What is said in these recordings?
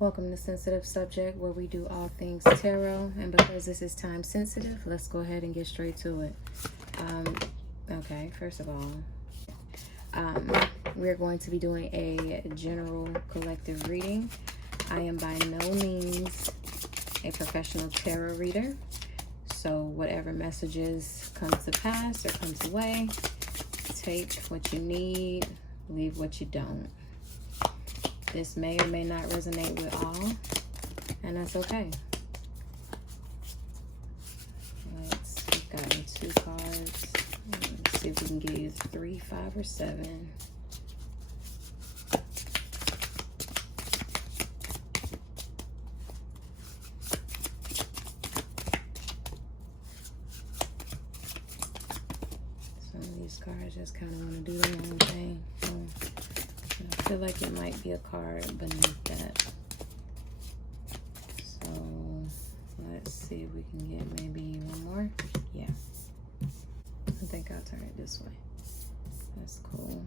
Welcome to Sensitive Subject, where we do all things tarot. And because this is time sensitive, let's go ahead and get straight to it. Okay, first of all, we're going to be doing a general collective reading. I am by no means a professional tarot reader, so whatever messages comes to pass or comes away, take what you need, leave what you don't. This may or may not resonate with all, and that's okay. We've gotten 2 cards. Let's see if we can get you 3, 5, or 7. Some of these cards just kind of want to do their own thing. So I feel like it might be a card beneath that. So let's see if we can get maybe one more. Yeah. I think I'll turn it this way. That's cool.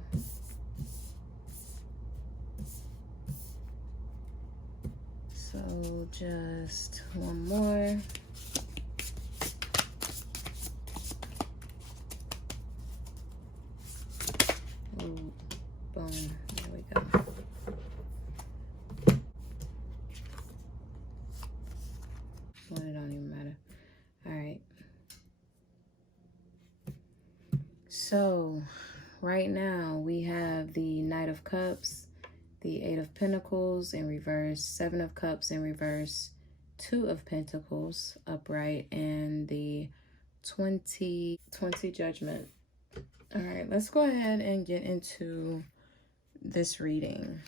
So just one more. Ooh, boom. There we go. Well, it don't even matter. All right. So right now we have the Knight of Cups, the 8 of Pentacles in reverse, 7 of Cups in reverse, 2 of Pentacles upright, and the 20 Judgment. All right, let's go ahead and get into this reading.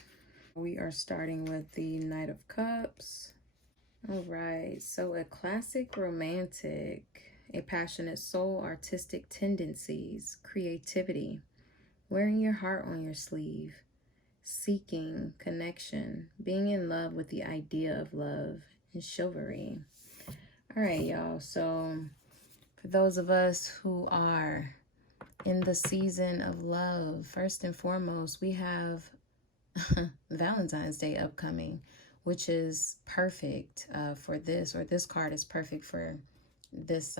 We are starting with the Knight of Cups. All right, so a classic romantic, a passionate soul, artistic tendencies, creativity, wearing your heart on your sleeve, seeking connection, being in love with the idea of love, and chivalry. All right, y'all, so for those of us who are in the season of love, first and foremost, we have Valentine's Day upcoming, which is perfect for this, or this card is perfect for this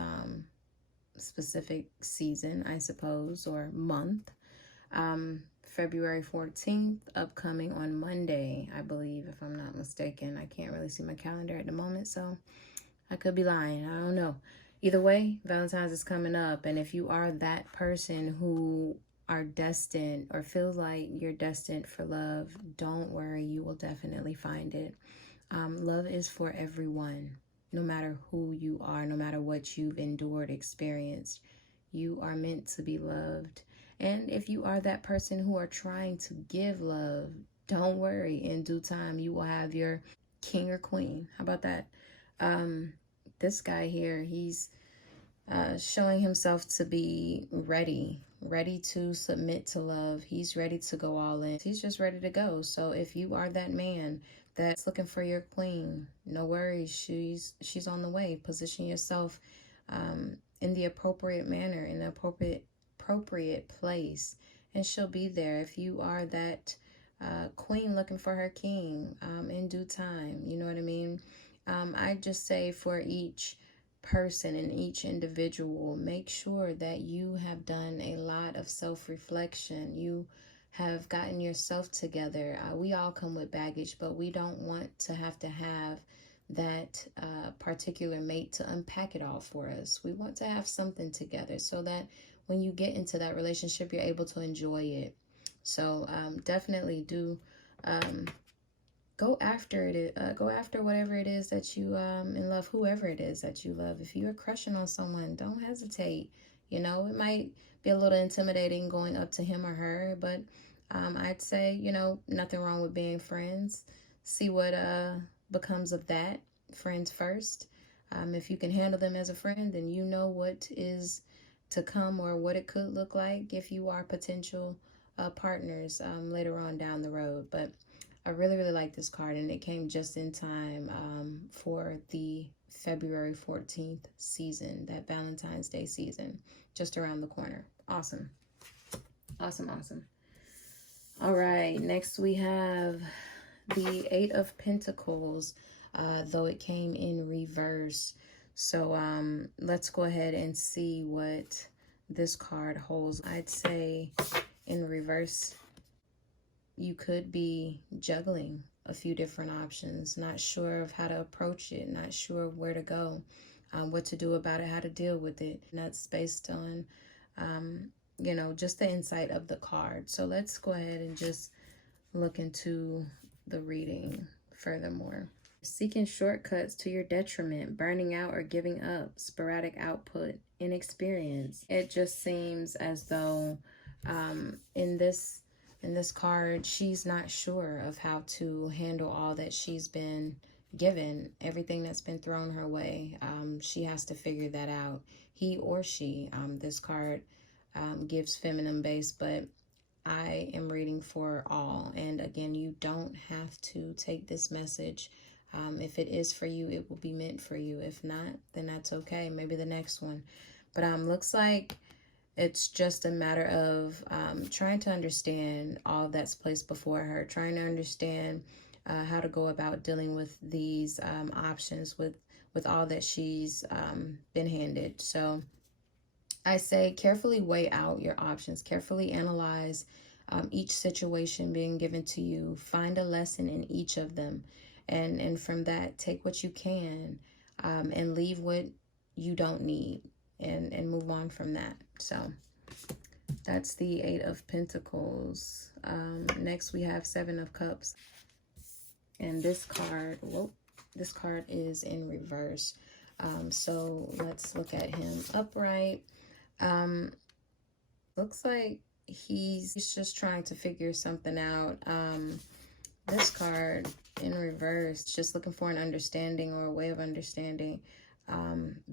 specific season, I suppose, or month. February 14th, upcoming on Monday, I believe, if I'm not mistaken. I can't really see my calendar at the moment, so I could be lying. I don't know. Either way, Valentine's is coming up, and if you are that person who are destined or feel like you're destined for love, don't worry, you will definitely find it. Love is for everyone, no matter who you are, no matter what you've endured, experienced. You are meant to be loved. And if you are that person who are trying to give love, don't worry, in due time you will have your king or queen. How about that? This guy here, he's showing himself to be ready to submit to love. He's ready to go all in. He's just ready to go. So if you are that man that's looking for your queen, no worries. She's on the way. Position yourself in the appropriate manner, in the appropriate place, and she'll be there. If you are that queen looking for her king, in due time, you know what I mean? I just say for each person and each individual, make sure that you have done a lot of self-reflection. You have gotten yourself together. We all come with baggage, but we don't want to have that particular mate to unpack it all for us. We want to have something together so that when you get into that relationship, you're able to enjoy it. So definitely do go after it. Go after whatever it is that you in love, whoever it is that you love. If you're crushing on someone, don't hesitate. You know, it might be a little intimidating going up to him or her, but I'd say, you know, nothing wrong with being friends. See what becomes of that. Friends first. If you can handle them as a friend, then you know what is to come or what it could look like if you are potential partners later on down the road. But I really, really like this card, and it came just in time for the February 14th season, that Valentine's Day season, just around the corner. Awesome. Awesome, awesome. All right, next we have the Eight of Pentacles, though it came in reverse. So let's go ahead and see what this card holds. I'd say in reverse, you could be juggling a few different options, not sure of how to approach it, not sure of where to go, what to do about it, how to deal with it. And that's based on, you know, just the insight of the card. So let's go ahead and just look into the reading furthermore. Seeking shortcuts to your detriment, burning out or giving up, sporadic output, inexperience. It just seems as though in this card, she's not sure of how to handle all that she's been given, everything that's been thrown her way. She has to figure that out. He or she. This card gives feminine base, but I am reading for all. And again, you don't have to take this message. If it is for you, it will be meant for you. If not, then that's okay. Maybe the next one. But looks like it's just a matter of trying to understand all that's placed before her, trying to understand how to go about dealing with these options, with all that she's been handed. So I say carefully weigh out your options, carefully analyze each situation being given to you, find a lesson in each of them, and from that, take what you can and leave what you don't need, and move on from that. So that's the Eight of Pentacles. Next, we have Seven of Cups. And this card, whoa, this card is in reverse. So let's look at him upright. Looks like he's just trying to figure something out. This card in reverse, just looking for an understanding or a way of understanding.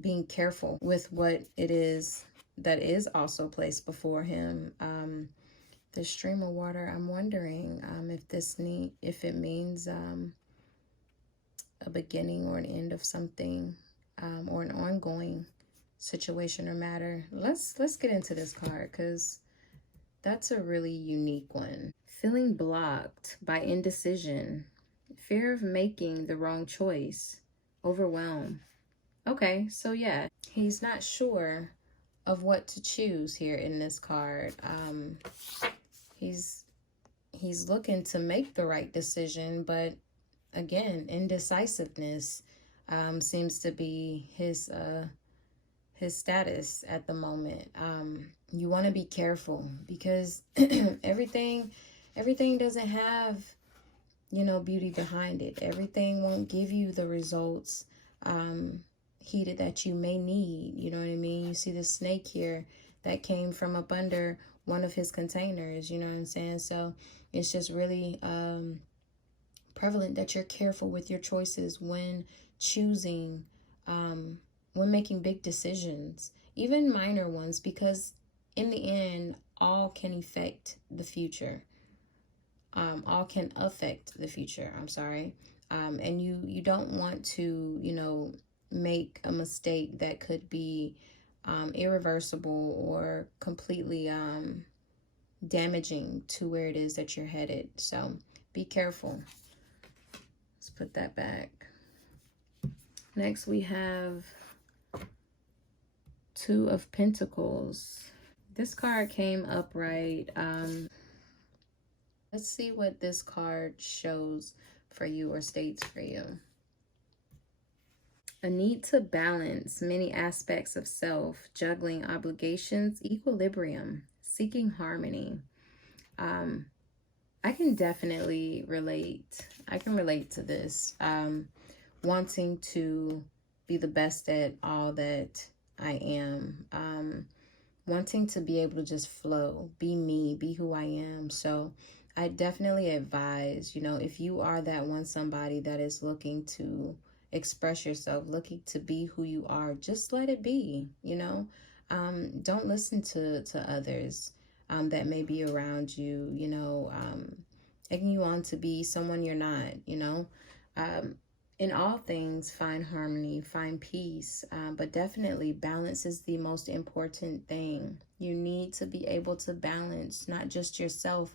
Being careful with what it is that is also placed before him. The stream of water, I'm wondering if it means a beginning or an end of something, or an ongoing situation or matter. Let's get into this card, because that's a really unique one. Feeling blocked by indecision, fear of making the wrong choice, overwhelm. Okay, so yeah, he's not sure of what to choose here in this card. He's looking to make the right decision, but again, indecisiveness seems to be his status at the moment. You want to be careful, because everything doesn't have, you know, beauty behind it. Everything won't give you the results heated that you may need. You know what I mean? You see the snake here that came from up under one of his containers. You know what I'm saying? So it's just really prevalent that you're careful with your choices when choosing, when making big decisions, even minor ones, because in the end, all can affect the future. All can affect the future. I'm sorry. And you don't want to, you know, make a mistake that could be irreversible or completely damaging to where it is that you're headed. So be careful. Let's put that back. Next, we have Two of Pentacles. This card came upright. Let's see what this card shows for you or states for you. A need to balance many aspects of self, juggling obligations, equilibrium, seeking harmony. I can definitely relate. I can relate to this. Wanting to be the best at all that I am. Wanting to be able to just flow, be me, be who I am. So I definitely advise, you know, if you are that one somebody that is looking to express yourself, looking to be who you are, just let it be, you know. Don't listen to others that may be around you, you know, egging you on to be someone you're not, you know. In all things, find harmony, find peace, but definitely balance is the most important thing. You need to be able to balance not just yourself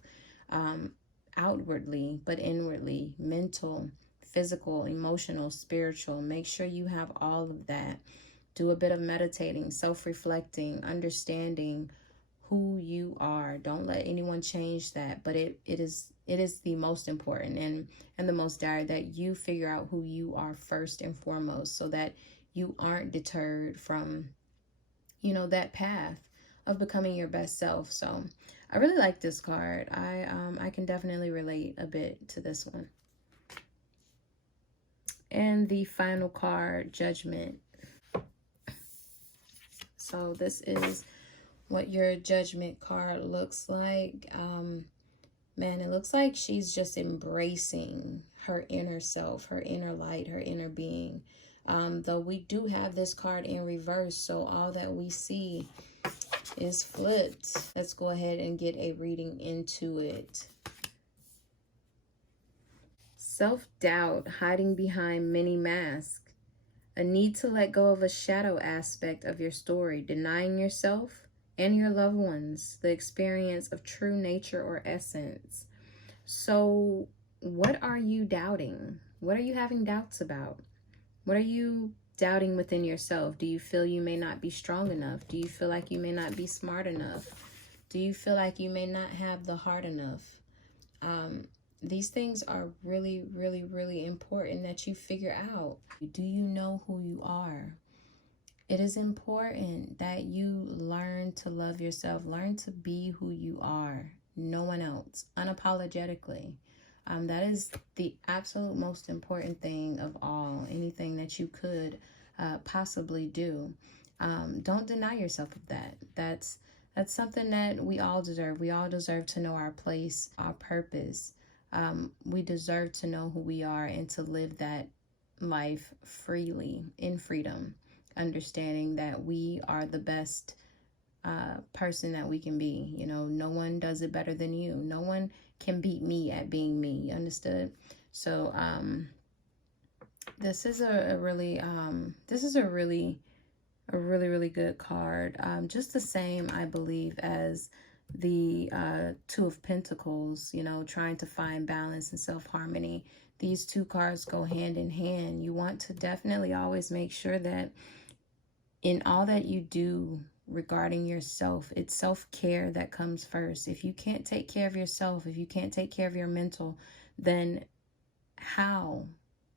outwardly, but inwardly, mental, physical, emotional, spiritual. Make sure you have all of that. Do a bit of meditating, self-reflecting, understanding who you are. Don't let anyone change that. But it is the most important and the most dire that you figure out who you are first and foremost, so that you aren't deterred from, that path of becoming your best self. So I really like this card. I can definitely relate a bit to this one. And the final card, Judgment. So this is what your Judgment card looks like. Man, it looks like she's just embracing her inner self, her inner light, her inner being. Though we do have this card in reverse, so all that we see is flipped. Let's go ahead and get a reading into it. Self-doubt hiding behind many masks. A need to let go of a shadow aspect of your story, denying yourself and your loved ones the experience of true nature or essence. So, what are you doubting? What are you having doubts about? What are you doubting within yourself? Do you feel you may not be strong enough? Do you feel like you may not be smart enough? Do you feel like you may not have the heart enough? These things are really, really, really important that you figure out. Do you know who you are? It is important that you learn to love yourself, learn to be who you are, no one else, unapologetically. That is the absolute most important thing of all, anything that you could possibly do. Don't deny yourself of that. That's something that we all deserve. We all deserve to know our place, our purpose. We deserve to know who we are and to live that life freely, in freedom, understanding that we are the best person that we can be. No one does it better than you. No one can beat me at being me. Understood? So this is a really really good card. Just the same, I believe, as the Two of Pentacles, trying to find balance and self-harmony. These two cards go hand in hand. You want to definitely always make sure that in all that you do regarding yourself, it's self-care that comes first. If you can't take care of yourself, if you can't take care of your mental, then how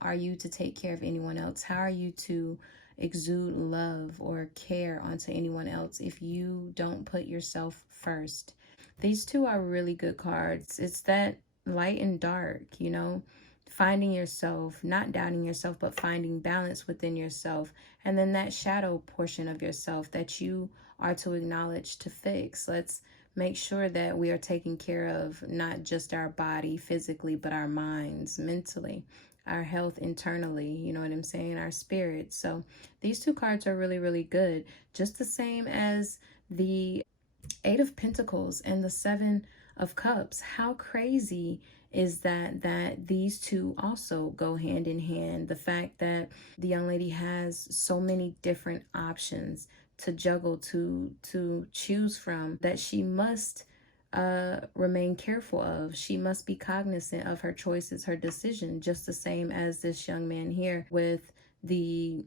are you to take care of anyone else? How are you to exude love or care onto anyone else if you don't put yourself first? These two are really good cards. It's that light and dark, finding yourself, not doubting yourself, but finding balance within yourself. And then that shadow portion of yourself that you are to acknowledge, to fix. Let's make sure that we are taking care of not just our body physically, but our minds mentally, our health internally, you know what I'm saying, our spirit. So these two cards are really, really good. Just the same as the Eight of Pentacles and the Seven of Cups. How crazy is that these two also go hand in hand? The fact that the young lady has so many different options to juggle, to choose from, that she must remain careful of. She must be cognizant of her choices, her decision, just the same as this young man here with the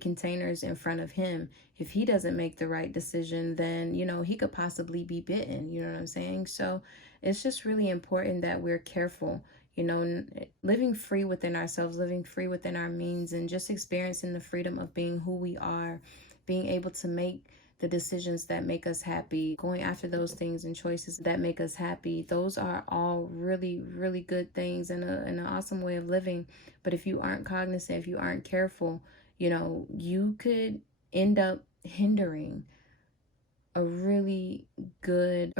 containers in front of him. If he doesn't make the right decision, then he could possibly be bitten. You know what I'm saying? So it's just really important that we're careful, living free within ourselves, living free within our means, and just experiencing the freedom of being who we are, being able to make the decisions that make us happy, going after those things and choices that make us happy. Those are all really, really good things and an awesome way of living. But if you aren't cognizant, if you aren't careful, you could end up hindering a really good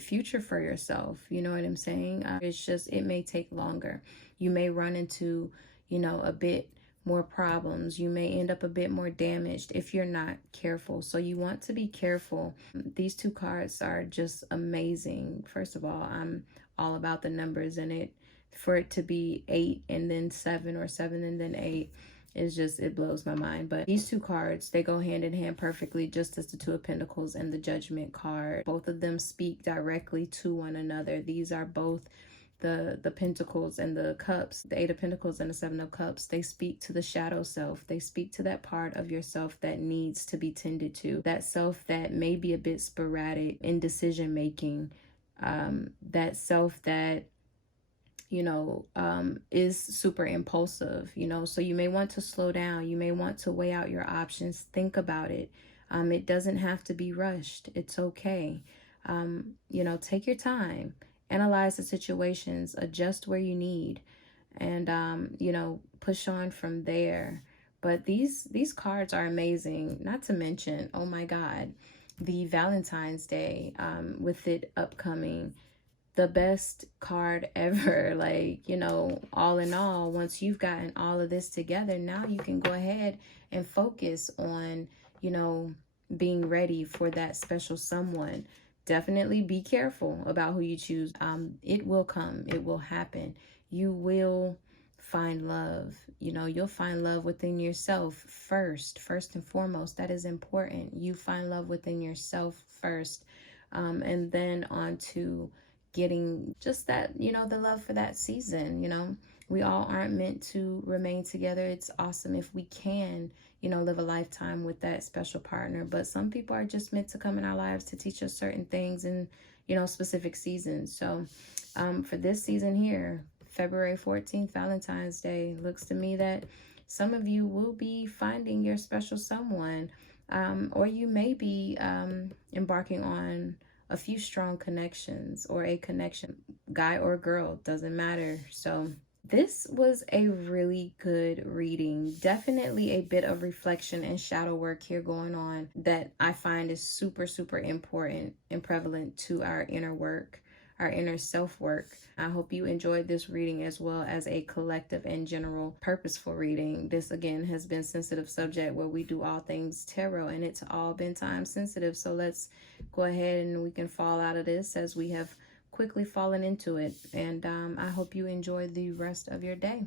future for yourself. You know what I'm saying? It's just, it may take longer. You may run into, a bit more problems. You may end up a bit more damaged if you're not careful. So you want to be careful. These two cards are just amazing. First of all, I'm all about the numbers, and for it to be 8 and then 7, or 7 and then 8, is just, it blows my mind. But these two cards, they go hand in hand perfectly, just as the Two of Pentacles and the Judgment card. Both of them speak directly to one another. These are both the pentacles and the cups, the eight of pentacles and the seven of cups, they speak to the shadow self. They speak to that part of yourself that needs to be tended to, that self that may be a bit sporadic in decision making, that self that is super impulsive, so you may want to slow down. You may want to weigh out your options. Think about it. It doesn't have to be rushed. It's okay. Take your time, analyze the situations, adjust where you need, and, push on from there. But these cards are amazing, not to mention, oh my God, the Valentine's Day, with it upcoming, the best card ever. Like, all in all, once you've gotten all of this together, now you can go ahead and focus on, being ready for that special someone. Definitely be careful about who you choose. It will come, it will happen. You will find love. You'll find love within yourself first and foremost. That is important. You find love within yourself first, and then on to getting just that, the love for that season. We all aren't meant to remain together. It's awesome if we can, live a lifetime with that special partner. But some people are just meant to come in our lives to teach us certain things in, specific seasons. So for this season here, February 14th, Valentine's Day, looks to me that some of you will be finding your special someone, or you may be embarking on a few strong connections, or a connection, guy or girl, doesn't matter. So this was a really good reading. Definitely a bit of reflection and shadow work here going on that I find is super, super important and prevalent to our inner work, our inner self work. I hope you enjoyed this reading, as well as a collective and general purposeful reading. This again has been Sensitive Subject, where we do all things tarot, and it's all been time sensitive. So let's go ahead and we can fall out of this as we have quickly fallen into it. And I hope you enjoy the rest of your day.